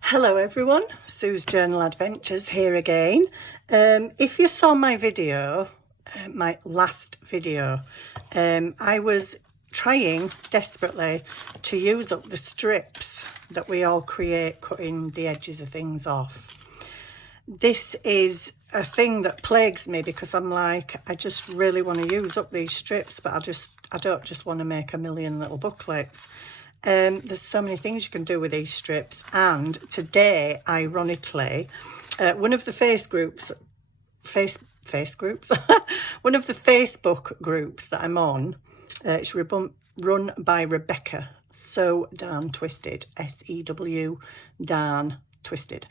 Hello everyone, Sue's Journal Adventures here again. If you saw my video, my last video, I was trying desperately to use up the strips that we all create cutting the edges of things off. This is a thing that plagues me because I'm like, I just really want to use up these strips, but I don't just want to make a million little booklets. There's so many things you can do with these strips, and today, ironically, one of the one of the Facebook groups that I'm on, it's run by Rebecca, So Darn Twisted, S-E-W Darn Twisted.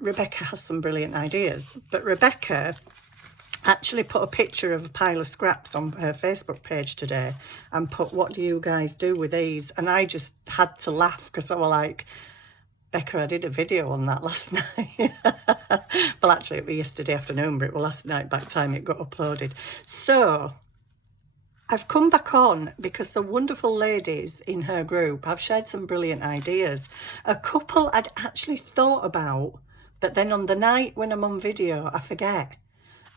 Rebecca has some brilliant ideas, but Rebecca actually put a picture of a pile of scraps on her Facebook page today and put, what do you guys do with these? And I just had to laugh because I was like, Becca, I did a video on that last night. Well, actually it was yesterday afternoon, but it was last night by the time it got uploaded. So I've come back on because the wonderful ladies in her group have shared some brilliant ideas. A couple I'd actually thought about, but then on the night when I'm on video, I forget.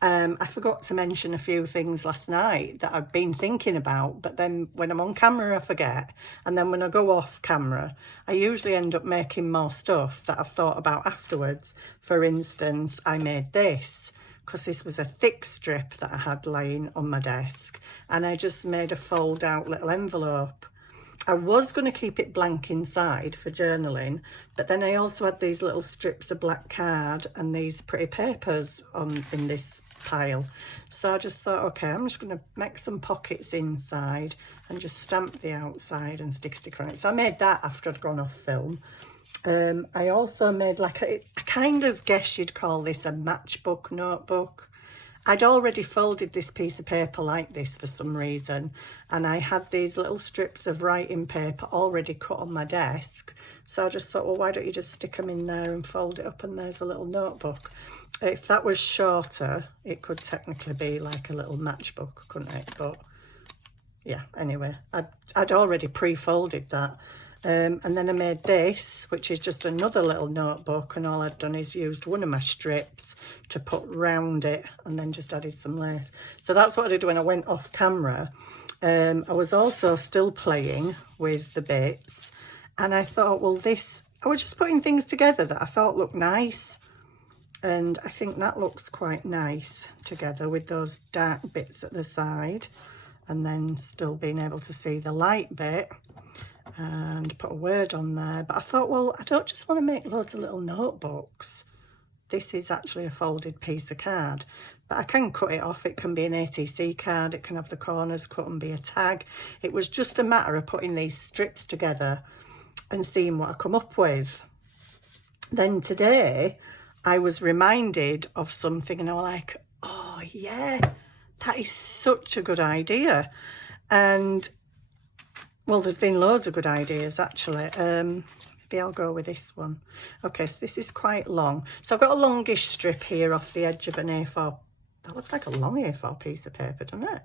I forgot to mention a few things last night that I've been thinking about, but then when I'm on camera, I forget. And then when I go off camera, I usually end up making more stuff that I've thought about afterwards. For instance, I made this because this was a thick strip that I had laying on my desk, and I just made a fold out little envelope. I was going to keep it blank inside for journaling, but then I also had these little strips of black card and these pretty papers in this pile. So I just thought, okay, I'm just going to make some pockets inside and just stamp the outside and stick a sticker on it. So I made that after I'd gone off film. I also made like I kind of guess you'd call this a matchbook notebook. I'd already folded this piece of paper like this for some reason, and I had these little strips of writing paper already cut on my desk. So I just thought, well, why don't you just stick them in there and fold it up, and there's a little notebook. If that was shorter, it could technically be like a little matchbook, couldn't it? But yeah, anyway, I'd already pre-folded that. And then I made this, which is just another little notebook, and all I've done is used one of my strips to put round it and then just added some lace. So that's what I did when I went off camera. I was also still playing with the bits, and I thought, well, I was just putting things together that I thought looked nice, and I think that looks quite nice together with those dark bits at the side, and then still being able to see the light bit and put a word on there. But I thought, well, I don't just want to make loads of little notebooks. This is actually a folded piece of card, but I can cut it off. It can be an ATC card, it can have the corners cut and be a tag. It was just a matter of putting these strips together and seeing what I come up with. Then today I was reminded of something, and I was like, oh yeah, that is such a good idea. And well, there's been loads of good ideas actually. Maybe I'll go with this one. Okay, so this is quite long. So I've got a longish strip here off the edge of an A4. That looks like a long A4 piece of paper, doesn't it?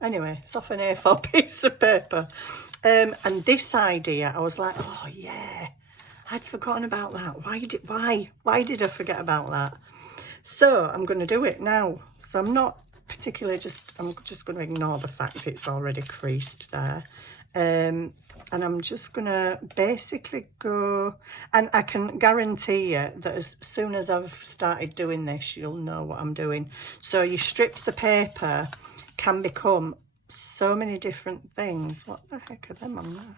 Anyway, it's off an A4 piece of paper. And this idea, I was like, oh yeah, I'd forgotten about that. Why did I forget about that? So I'm going to do it now. So I'm not particularly I'm just going to ignore the fact it's already creased there, and I'm just going to basically go, and I can guarantee you that as soon as I've started doing this, you'll know what I'm doing. So your strips of paper can become so many different things. What the heck are them on there?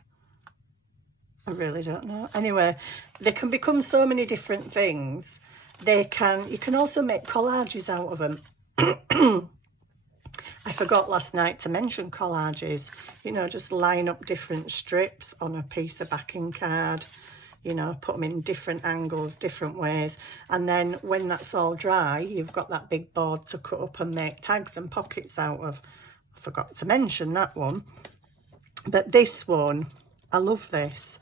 I really don't know. Anyway, they can become so many different things. You can also make collages out of them. I forgot last night to mention collages, you know, just line up different strips on a piece of backing card, you know, put them in different angles, different ways. And then when that's all dry, you've got that big board to cut up and make tags and pockets out of. I forgot to mention that one. But this one, I love this.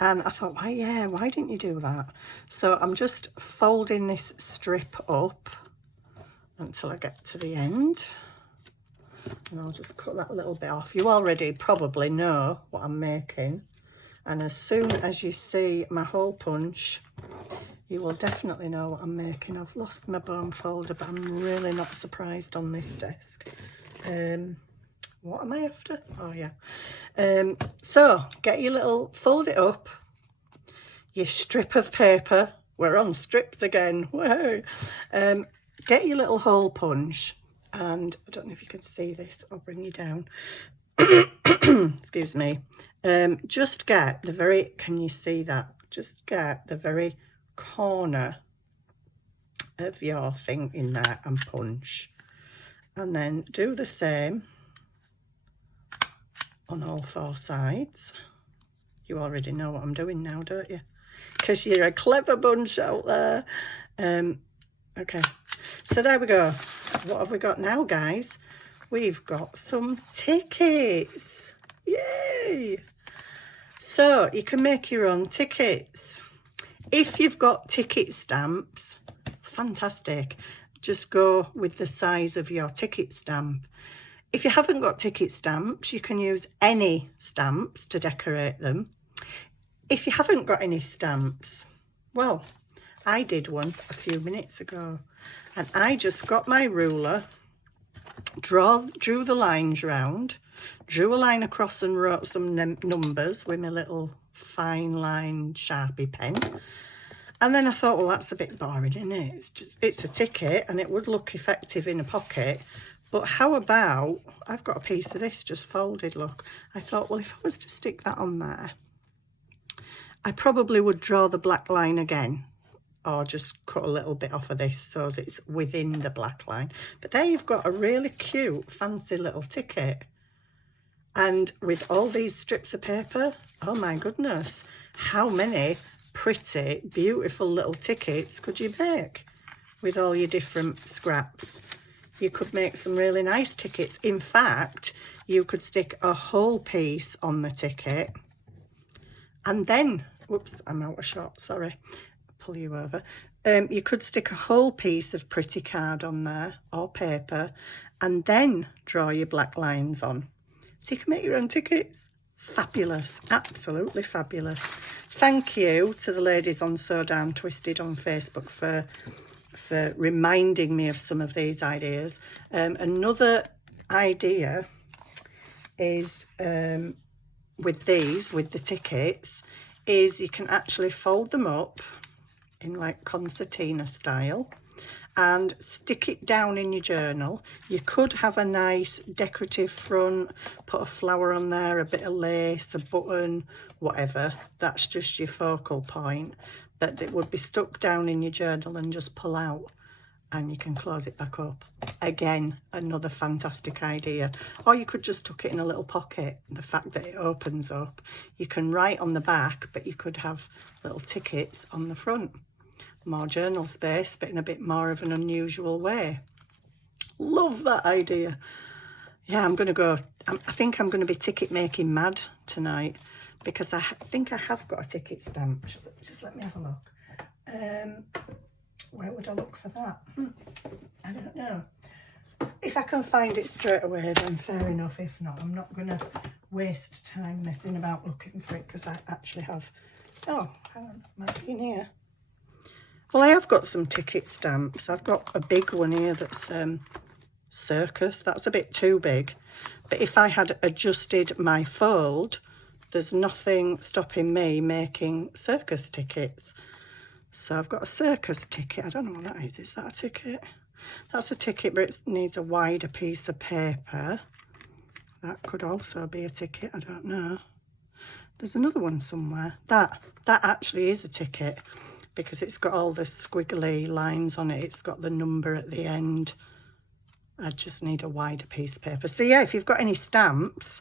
And I thought, why didn't you do that? So I'm just folding this strip up until I get to the end. And I'll just cut that little bit off. You already probably know what I'm making. And as soon as you see my hole punch, you will definitely know what I'm making. I've lost my bone folder, but I'm really not surprised on this desk. What am I after? Oh yeah. So get your little, fold it up, your strip of paper. We're on strips again. Whoa. Get your little hole punch, and I don't know if you can see this. I'll bring you down. Excuse me. Just get the very, can you see that? Just get the very corner of your thing in there and punch. And then do the same on all 4 sides. You already know what I'm doing now, don't you? Because you're a clever bunch out there. Okay, so there we go. What have we got now, guys? We've got some tickets. Yay! So you can make your own tickets. If you've got ticket stamps, fantastic. Just go with the size of your ticket stamp. If you haven't got ticket stamps, you can use any stamps to decorate them. If you haven't got any stamps, well, I did one a few minutes ago, and I just got my ruler, drew the lines round, drew a line across and wrote some numbers with my little fine line Sharpie pen. And then I thought, well, that's a bit boring, isn't it? It's a ticket and it would look effective in a pocket. But how about, I've got a piece of this just folded, look. I thought, well, if I was to stick that on there, I probably would draw the black line again, or just cut a little bit off of this so that it's within the black line. But there you've got a really cute, fancy little ticket. And with all these strips of paper, oh my goodness, how many pretty, beautiful little tickets could you make with all your different scraps? You could make some really nice tickets. In fact, you could stick a whole piece on the ticket, and then, whoops, I'm out of shot, sorry, pull you over. You could stick a whole piece of pretty card on there, or paper, and then draw your black lines on. So you can make your own tickets. Fabulous, absolutely fabulous. Thank you to the ladies on Sew Down Twisted on Facebook for reminding me of some of these ideas. Another idea is with the tickets, is you can actually fold them up in like Concertina style and stick it down in your journal. You could have a nice decorative front, put a flower on there, a bit of lace, a button, whatever. That's just your focal point. But it would be stuck down in your journal and just pull out, and you can close it back up. Again, another fantastic idea. Or you could just tuck it in a little pocket. The fact that it opens up, you can write on the back, but you could have little tickets on the front. More journal space, but in a bit more of an unusual way. Love that idea. Yeah, I'm going to go, I think I'm going to be ticket making mad tonight, because I think I have got a ticket stamp. Just let me have a look. Where would I look for that? I don't know. If I can find it straight away, then fair enough. If not, I'm not going to waste time messing about looking for it, because I actually have... Oh, hang on, might be in here. Well, I have got some ticket stamps. I've got a big one here that's circus. That's a bit too big. But if I had adjusted my fold, there's nothing stopping me making circus tickets. So I've got a circus ticket. I don't know what that is. Is that a ticket? That's a ticket, but it needs a wider piece of paper. That could also be a ticket. I don't know. There's another one somewhere. That actually is a ticket, because it's got all the squiggly lines on it. It's got the number at the end. I just need a wider piece of paper. So yeah, if you've got any stamps,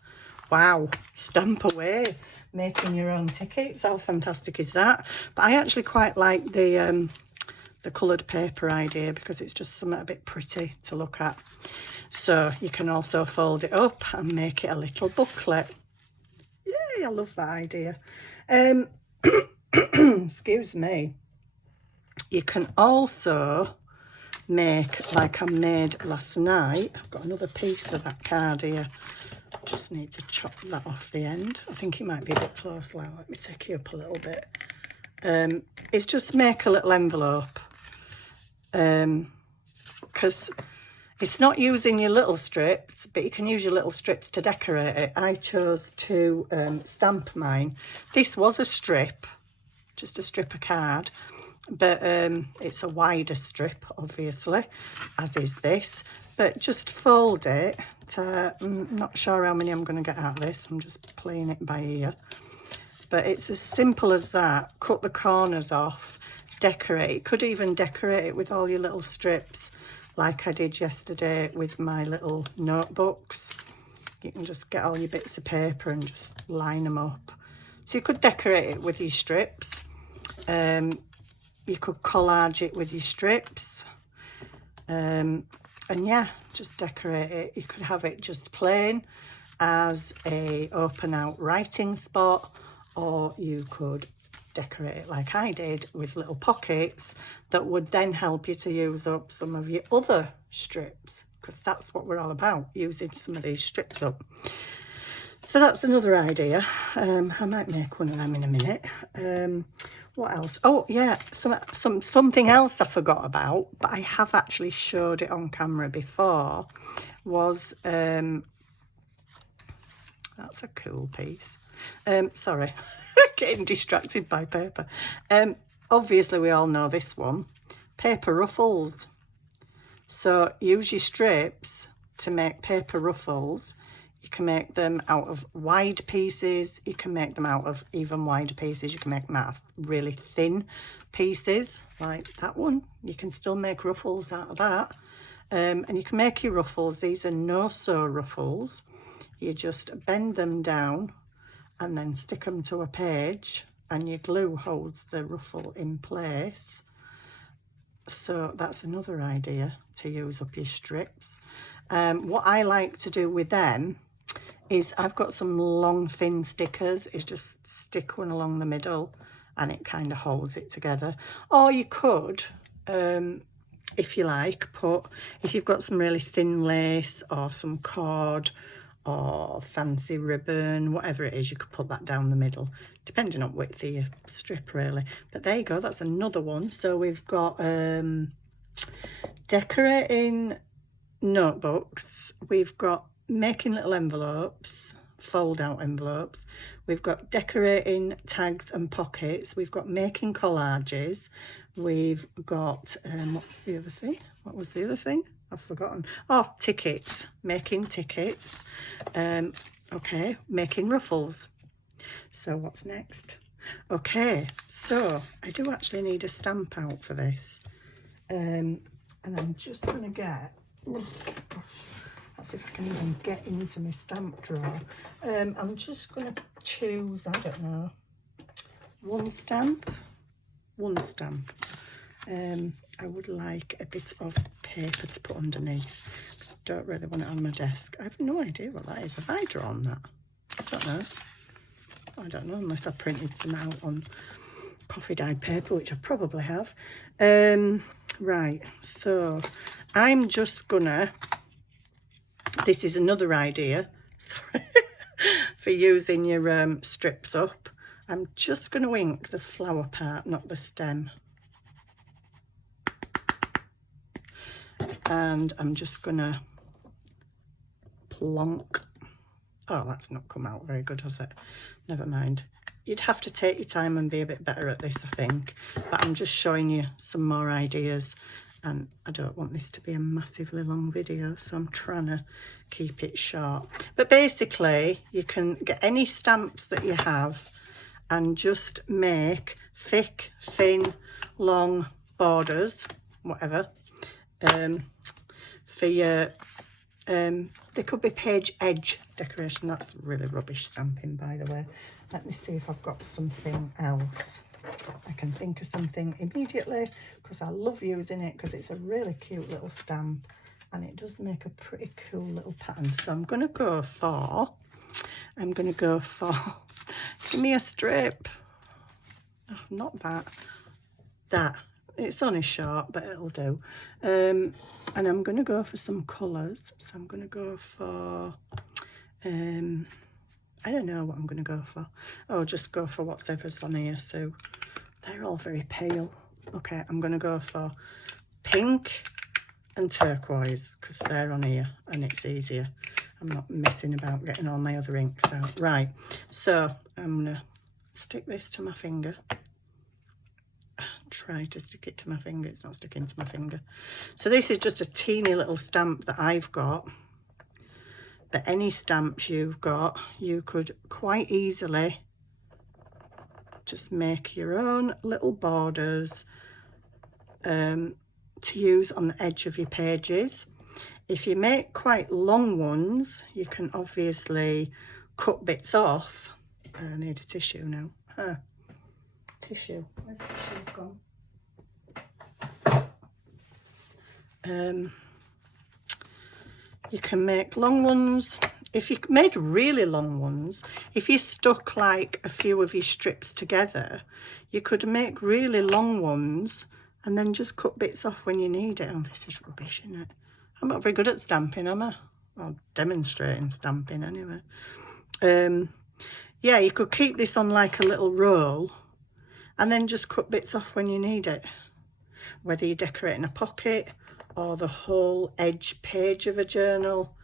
wow, stamp away, making your own tickets. How fantastic is that? But I actually quite like the coloured paper idea, because it's just something a bit pretty to look at. So you can also fold it up and make it a little booklet. Yay, I love that idea. Excuse me. You can also make, like I made last night, I've got another piece of that card here, Just need to chop that off the end. I think it might be a bit close now. Let me take you up a little bit. It's just make a little envelope, because it's not using your little strips, but you can use your little strips to decorate it. I chose to stamp mine. This was a strip, just a strip of card, but it's a wider strip, obviously, as is this. But just fold it to, I'm not sure how many I'm going to get out of this. I'm just playing it by ear. But it's as simple as that. Cut the corners off, decorate. You could even decorate it with all your little strips, like I did yesterday with my little notebooks. You can just get all your bits of paper and just line them up. So you could decorate it with your strips. You could collage it with your strips. And yeah, just decorate it. You could have it just plain as a open out writing spot, or you could decorate it like I did with little pockets that would then help you to use up some of your other strips, because that's what we're all about, using some of these strips up. So that's another idea. I might make one of them in a minute. What else? Oh yeah, something else I forgot about, but I have actually showed it on camera before, was that's a cool piece. Sorry, getting distracted by paper. Obviously we all know this one, paper ruffles. So use your strips to make paper ruffles. You can make them out of wide pieces. You can make them out of even wider pieces. You can make them out of really thin pieces, like that one. You can still make ruffles out of that. And you can make your ruffles. These are no-sew ruffles. You just bend them down and then stick them to a page, and your glue holds the ruffle in place. So that's another idea to use up your strips. What I like to do with them is I've got some long thin stickers. Is just stick one along the middle and it kind of holds it together. Or you could, if you like, if you've got some really thin lace or some cord or fancy ribbon, whatever it is, you could put that down the middle, depending on width of your strip really. But there you go, that's another one. So we've got decorating notebooks, we've got making little envelopes, fold out envelopes, we've got decorating tags and pockets, we've got making collages, we've got what was the other thing? I've forgotten. Oh, tickets, making tickets. Okay, making ruffles. So what's next? Okay, so I do actually need a stamp out for this, and I'm just gonna get, let's see if I can even get into my stamp drawer. I'm just gonna choose, I don't know, one stamp. I would like a bit of paper to put underneath, because I don't really want it on my desk. I have no idea what that is. Have I drawn that? I don't know, unless I printed some out on coffee dyed paper, which I probably have. Right, so I'm just gonna, this is another idea, sorry, for using your strips up. I'm just gonna ink the flower part, not the stem. And I'm just gonna plonk. Oh, that's not come out very good, has it? Never mind. You'd have to take your time and be a bit better at this, I think. But I'm just showing you some more ideas, and I don't want this to be a massively long video, so I'm trying to keep it short. But basically, you can get any stamps that you have and just make thick, thin, long borders, whatever, for your, they could be page edge decoration. That's really rubbish stamping, by the way. Let me see if I've got something else. I can think of something immediately, because I love using it, because it's a really cute little stamp and it does make a pretty cool little pattern. So I'm going to go for, give me a strip. Oh, not that. It's only short, but it'll do. And I'm going to go for some colours. So I'm going to go for I don't know what I'm going to go for. Oh, just go for whatever's on here. So they're all very pale. Okay, I'm going to go for pink and turquoise because they're on here and it's easier. I'm not messing about getting all my other inks out. Right, so I'm going to stick this to my finger. Try to stick it to my finger. It's not sticking to my finger. So this is just a teeny little stamp that I've got. But any stamps you've got, you could quite easily just make your own little borders to use on the edge of your pages. If you make quite long ones, you can obviously cut bits off. I need a tissue now. Huh. Tissue. Where's the tissue gone? You can make long ones. If you made really long ones, if you stuck like a few of your strips together, you could make really long ones and then just cut bits off when you need it. Oh, this is rubbish, isn't it? I'm not very good at stamping, am I? Well, demonstrating stamping anyway. Yeah, you could keep this on like a little roll and then just cut bits off when you need it. Whether you're decorating a pocket or the whole edge page of a journal,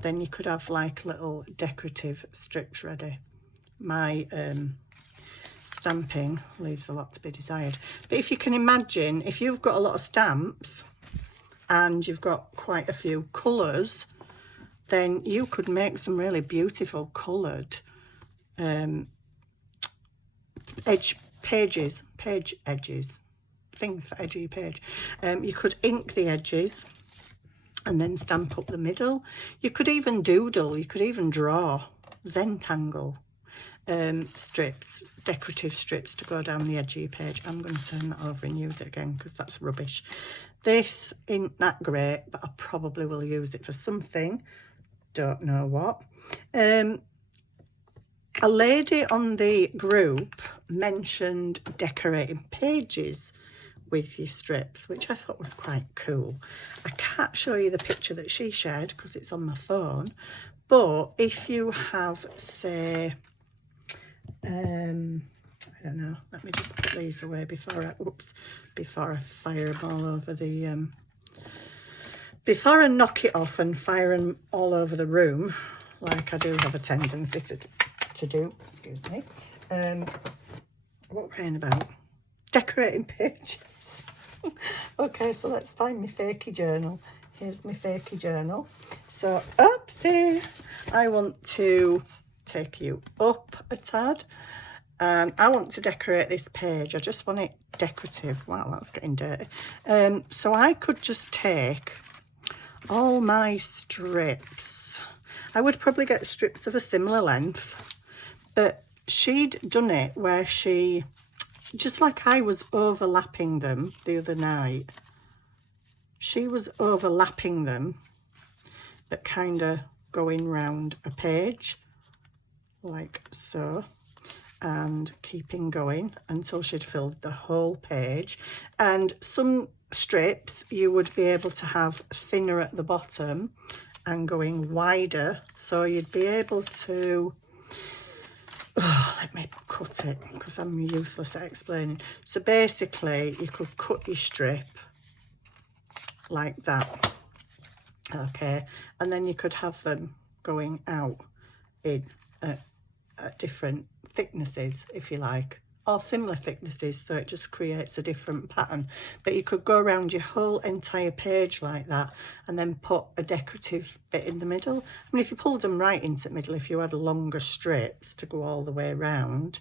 then you could have like little decorative strips ready. My stamping leaves a lot to be desired. But if you can imagine, if you've got a lot of stamps and you've got quite a few colours, then you could make some really beautiful coloured page edges, things for edge of your page. You could ink the edges and then stamp up the middle. You could even doodle, you could even draw Zentangle strips, decorative strips to go down the edge of your page. I'm going to turn that over and use it again because that's rubbish. This isn't that great, but I probably will use it for something. Don't know what. A lady on the group mentioned decorating pages with your strips, which I thought was quite cool. I can't show you the picture that she shared because it's on my phone, but if you have, say, I don't know, let me just put these away before I fire them all over the, before I knock it off and fire them all over the room, like I do have a tendency to do, excuse me. What we're saying about decorating pages. Okay, so let's find my fakey journal. Here's my fakey journal. So, oopsie, I want to take you up a tad and I want to decorate this page. I just want it decorative. Wow, that's getting dirty. So I could just take all my strips. I would probably get strips of a similar length, but she'd done it where she, just like I was overlapping them the other night, she was overlapping them, but kind of going round a page, like so, and keeping going until she'd filled the whole page. And some strips you would be able to have thinner at the bottom and going wider, so you'd be able to, oh, let me cut it because I'm useless at explaining. So basically you could cut your strip like that, okay, and then you could have them going out in at different thicknesses, if you like, or similar thicknesses, so it just creates a different pattern. But you could go around your whole entire page like that and then put a decorative bit in the middle. I mean, if you pulled them right into the middle, if you had longer strips to go all the way around,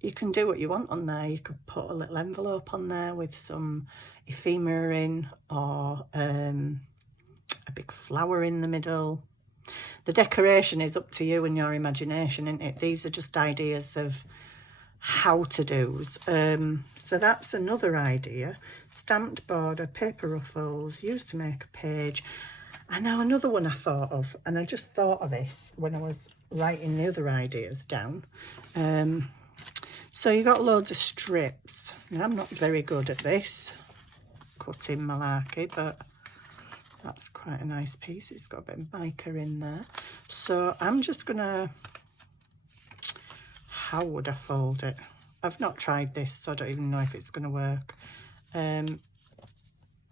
you can do what you want on there. You could put a little envelope on there with some ephemera in, or a big flower in the middle. The decoration is up to you and your imagination, isn't it? These are just ideas of how to do's. So that's another idea. Stamped border, paper ruffles, used to make a page. And now another one I thought of, and I just thought of this when I was writing the other ideas down. So you got loads of strips. Now, I'm not very good at this, cutting malarkey, but That's quite a nice piece. It's got a bit of mica in there. So I'm just gonna, how would I fold it? I've not tried this, so I don't even know if it's gonna work. I'm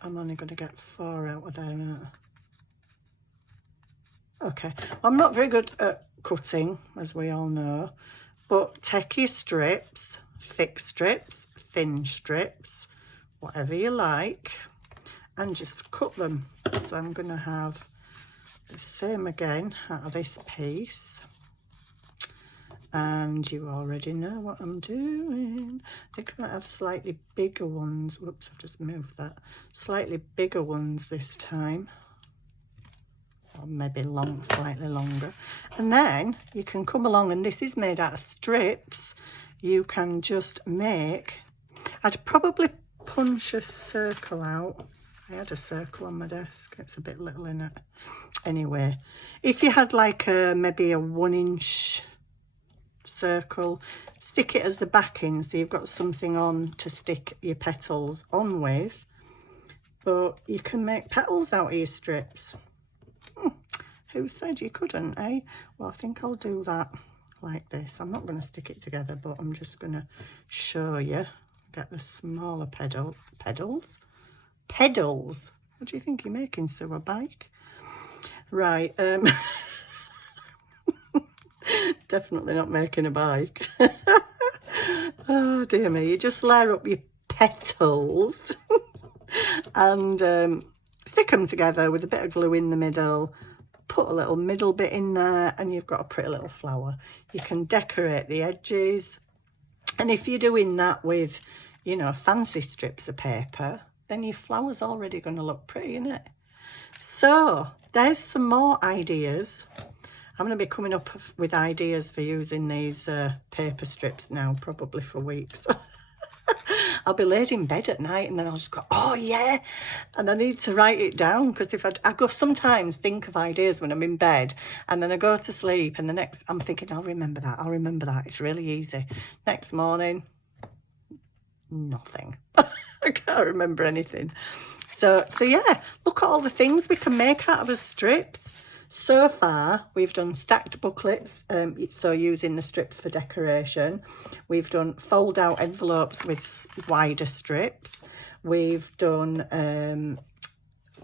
only gonna get 4 out of there. Okay, I'm not very good at cutting, as we all know, but take your strips, thick strips, thin strips, whatever you like, and just cut them. So I'm going to have the same again out of this piece, and you already know what I'm doing. I think I might have slightly bigger ones. Whoops, I've just moved that. Slightly bigger ones this time, or maybe slightly longer. And then you can come along, and this is made out of strips. You can just make, I'd probably punch a circle out. I had a circle on my desk, it's a bit little in it. Anyway, if you had like maybe a 1-inch circle, stick it as the backing so you've got something on to stick your petals on with. But you can make petals out of your strips. Who said you couldn't, eh? Well, I think I'll do that like this. I'm not going to stick it together, but I'm just going to show you. Get the smaller pedals. What do you think you're making, Sue? A bike? Right. Definitely not making a bike. Oh dear me. You just layer up your petals and stick them together with a bit of glue in the middle. Put a little middle bit in there and you've got a pretty little flower. You can decorate the edges, and if you're doing that with, you know, fancy strips of paper, then your flower's already going to look pretty, isn't it? So there's some more ideas. I'm going to be coming up with ideas for using these paper strips now, probably for weeks. I'll be laid in bed at night and then I'll just go, oh yeah, and I need to write it down, because if I go sometimes think of ideas when I'm in bed and then I go to sleep and the next I'm thinking I'll remember that, it's really easy. Next morning, nothing. I can't remember anything. So yeah, look at all the things we can make out of the strips. So far, we've done stacked booklets, so using the strips for decoration. We've done fold-out envelopes with wider strips. We've done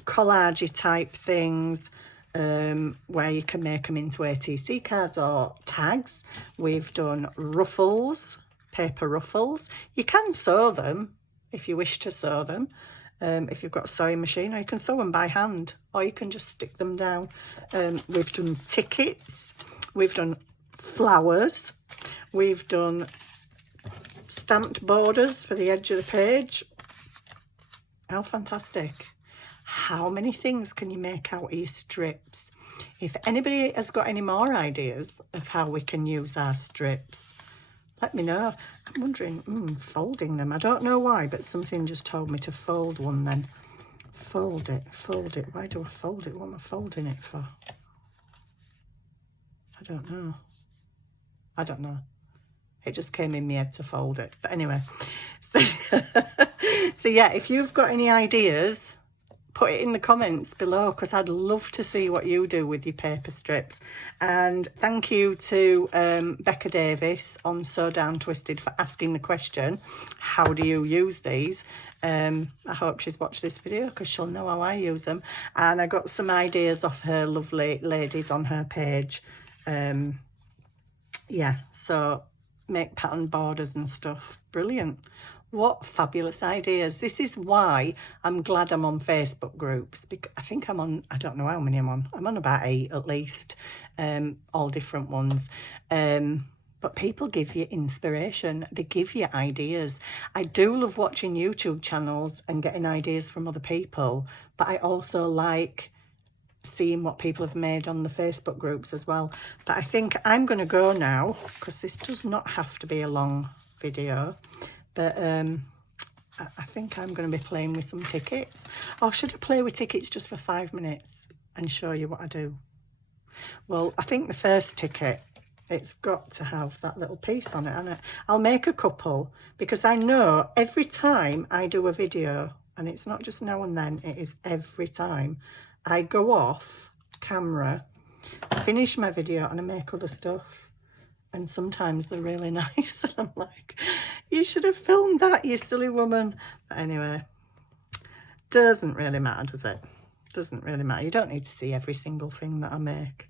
collage type things where you can make them into ATC cards or tags. We've done ruffles, paper ruffles. You can sew them if you wish to sew them. If you've got a sewing machine, or you can sew them by hand, or you can just stick them down. We've done tickets, we've done flowers, we've done stamped borders for the edge of the page. How fantastic. How many things can you make out of your strips? If anybody has got any more ideas of how we can use our strips, let me know. I'm wondering, folding them. I don't know why, but something just told me to fold one then. Fold it. Why do I fold it? What am I folding it for? I don't know. It just came in my head to fold it. But anyway, so, so yeah, if you've got any ideas, put it in the comments below, because I'd love to see what you do with your paper strips. And thank you to Becca Davis on Sew Down Twisted for asking the question, how do you use these? I hope she's watched this video, because she'll know how I use them. And I got some ideas off her lovely ladies on her page. Yeah, so make pattern borders and stuff. Brilliant. What fabulous ideas. This is why I'm glad I'm on Facebook groups, because I think I'm on, I don't know how many I'm on about 8 at least, all different ones. But people give you inspiration, they give you ideas. I do love watching YouTube channels and getting ideas from other people, but I also like seeing what people have made on the Facebook groups as well. But I think I'm going to go now, because this does not have to be a long video. But I think I'm going to be playing with some tickets. Or should I play with tickets just for 5 minutes and show you what I do? Well, I think the first ticket, it's got to have that little piece on it, and I'll make a couple, because I know every time I do a video, and it's not just now and then, it is every time, I go off camera, finish my video, and I make other stuff. And sometimes they're really nice. And I'm like, you should have filmed that, you silly woman. But anyway, doesn't really matter, does it? Doesn't really matter. You don't need to see every single thing that I make.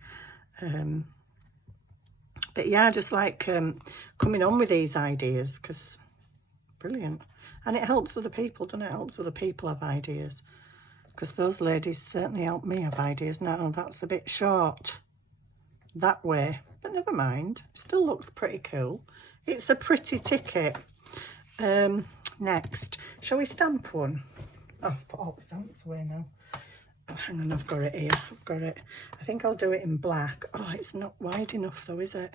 But yeah, I just like coming on with these ideas, because brilliant. And it helps other people, doesn't it? It helps other people have ideas, because those ladies certainly help me have ideas. Now, that's a bit short that way, but never mind. It still looks pretty cool. It's a pretty ticket. Next, shall we stamp one? Oh, I've put all the stamps away now. Oh, hang on, I've got it here. I've got it. I think I'll do it in black. Oh, it's not wide enough though, is it?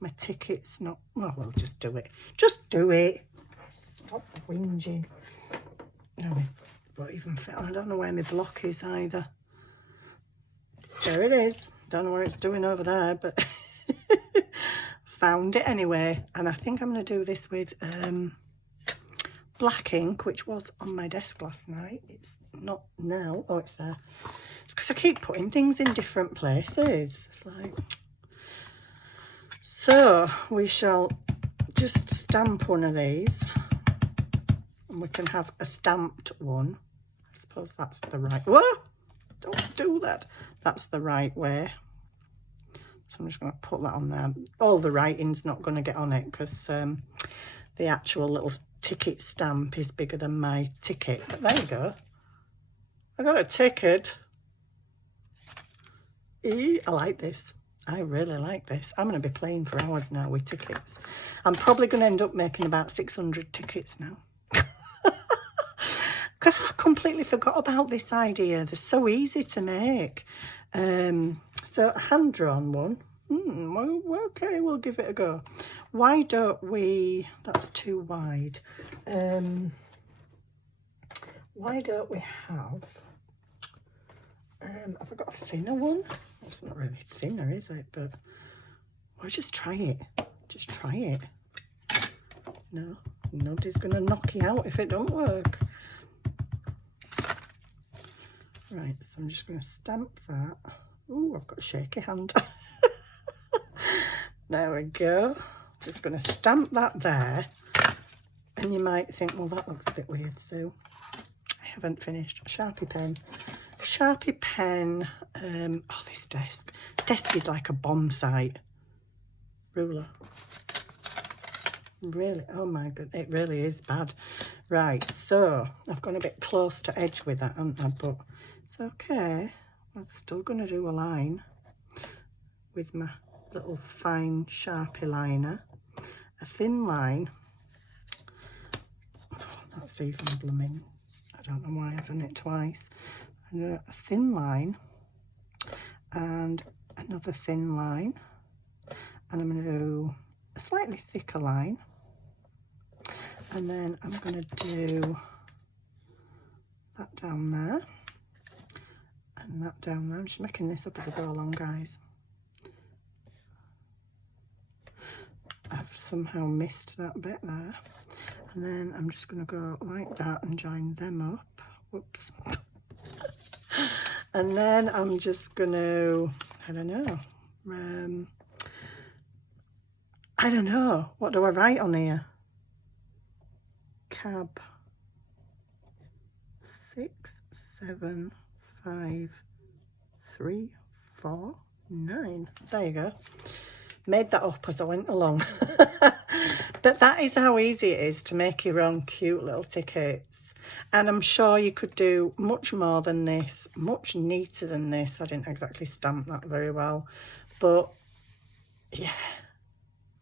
My ticket's not... Oh, well, just do it. Just do it. Stop whinging. No, it won't even fit. I don't know where my block is either. There it is. Don't know what it's doing over there, but found it anyway. And I think I'm going to do this with black ink, which was on my desk last night. It's not now. Oh, it's there. It's because I keep putting things in different places. It's like... So we shall just stamp one of these, and we can have a stamped one. I suppose that's the right... Whoa! Don't do that. That's the right way. So I'm just going to put that on there. All the writing's not going to get on it, because the actual little ticket stamp is bigger than my ticket. But there you go. I got a ticket. I like this. I really like this. I'm going to be playing for hours now with tickets. I'm probably going to end up making about 600 tickets now. Because I completely forgot about this idea. They're so easy to make. So a hand-drawn one. Well, okay, we'll give it a go. Why don't we... That's too wide. Why don't we have... have I got a thinner one? It's not really thinner, is it? But we'll just try it. Just try it. No, nobody's going to knock you out if it don't work. Right, so I'm just going to stamp that. Oh, I've got a shaky hand. There we go. Just going to stamp that there. And you might think, well, that looks a bit weird, Sue. I haven't finished. Sharpie pen. Sharpie pen. Oh, this desk. Desk is like a bomb site. Ruler. Really, oh my god, it really is bad. Right, so I've gone a bit close to edge with that, haven't I? But it's okay. I'm still going to do a line with my little fine Sharpie liner. A thin line. Oh, that's even blooming. I don't know why I've done it twice. A thin line and another thin line, and I'm going to do a slightly thicker line, and then I'm going to do that down there and that down there. I'm just making this up as I go along, guys. I've somehow missed that bit there, and then I'm just going to go like that and join them up. Whoops. And then I'm just going to, I don't know, what do I write on here? Cab 6, 7, 5, 3, 4, 9. There you go. Made that up as I went along. But that is how easy it is to make your own cute little tickets. And I'm sure you could do much more than this, much neater than this. I didn't exactly stamp that very well. But yeah,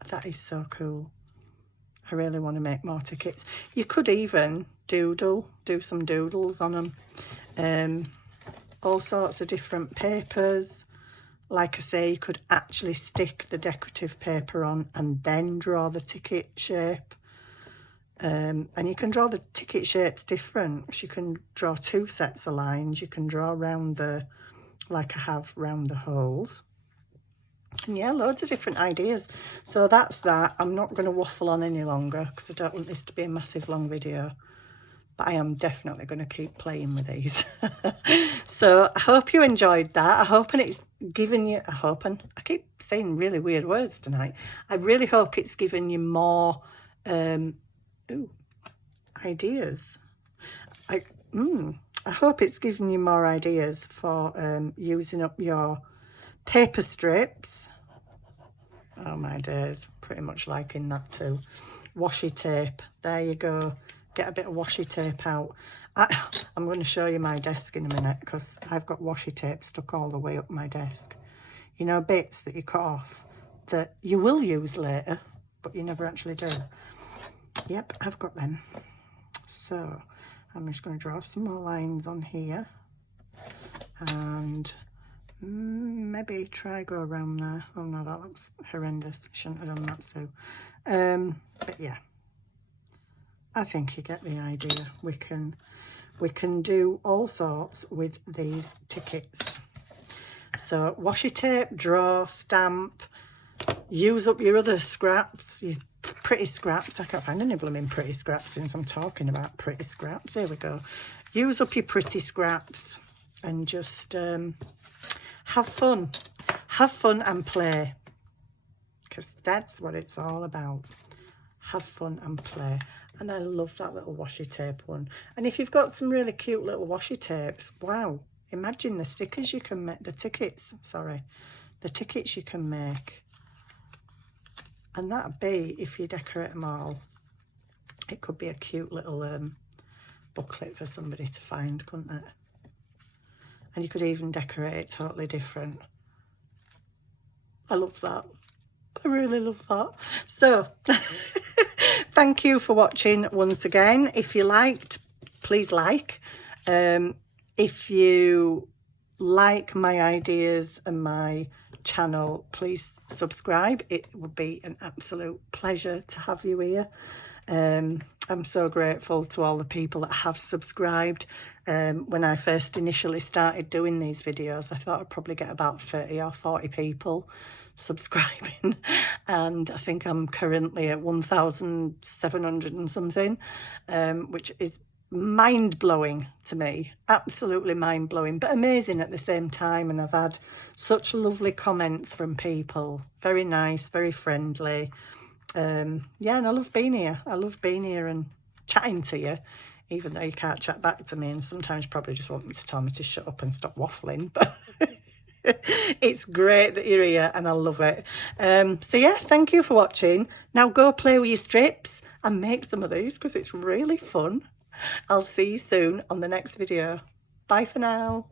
that is so cool. I really want to make more tickets. You could even do some doodles on them. All sorts of different papers. Like I say, you could actually stick the decorative paper on and then draw the ticket shape. And you can draw the ticket shapes different. You can draw 2 sets of lines. You can draw around the, like I have, round the holes. And yeah, loads of different ideas. So that's that. I'm not going to waffle on any longer because I don't want this to be a massive long video. but I am definitely going to keep playing with these. So I hope you enjoyed that. I hope it's given you, I keep saying really weird words tonight. I really hope it's given you more ideas. I hope it's given you more ideas for using up your paper strips. Oh my days, pretty much liking that too. Washi tape, there you go. Get a bit of washi tape out. I'm going to show you my desk in a minute because I've got washi tape stuck all the way up my desk. You know, bits that you cut off that you will use later, but you never actually do. Yep, I've got them. So I'm just going to draw some more lines on here and maybe try go around there. Oh no, that looks horrendous. Shouldn't have done that, Sue. But yeah, I think you get the idea. We can do all sorts with these tickets. So washi tape, draw, stamp, use up your other scraps, your pretty scraps. I can't find any blooming pretty scraps since I'm talking about pretty scraps. Here we go. Use up your pretty scraps and just have fun. Have fun and play, because that's what it's all about. Have fun and play. And I love that little washi tape one. And if you've got some really cute little washi tapes, wow, imagine the stickers you can make, the tickets you can make. And that'd be, if you decorate them all, it could be a cute little booklet for somebody to find, couldn't it? And you could even decorate it totally different. I love that. I really love that. So thank you for watching once again. If you liked, please like. If you like my ideas and my channel, please subscribe. It would be an absolute pleasure to have you here. I'm so grateful to all the people that have subscribed. When I first initially started doing these videos, I thought I'd probably get about 30 or 40 people subscribing, and I think I'm currently at 1,700 and something, which is mind-blowing to me, absolutely mind-blowing, but amazing at the same time. And I've had such lovely comments from people, very nice, very friendly. Yeah, and I love being here. I love being here and chatting to you, even though you can't chat back to me, and sometimes you probably just want me to tell me to shut up and stop waffling, but it's great that you're here and I love it. So yeah, thank you for watching. Now go play with your strips and make some of these because it's really fun. I'll see you soon on the next video. Bye for now.